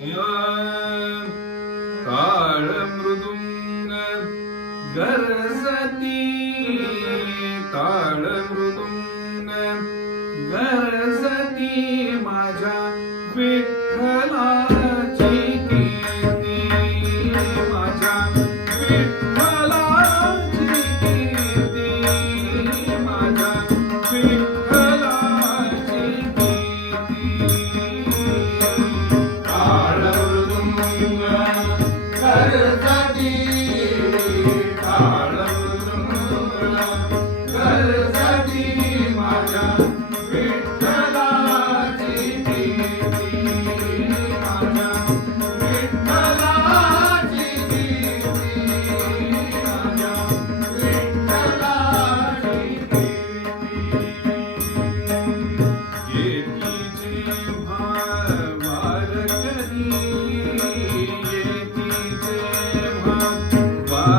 काळ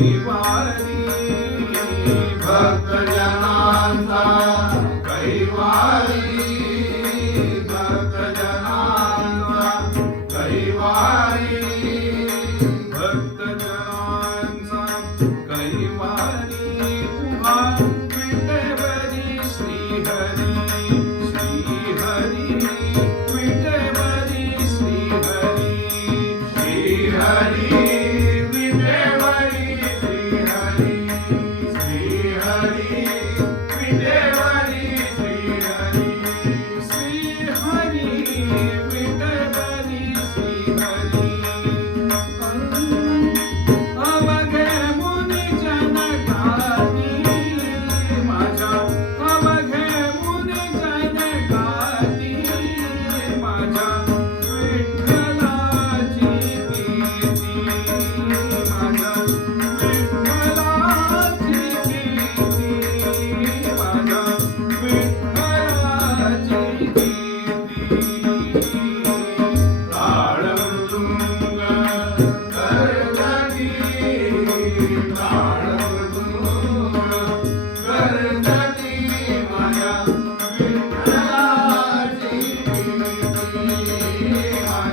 vivir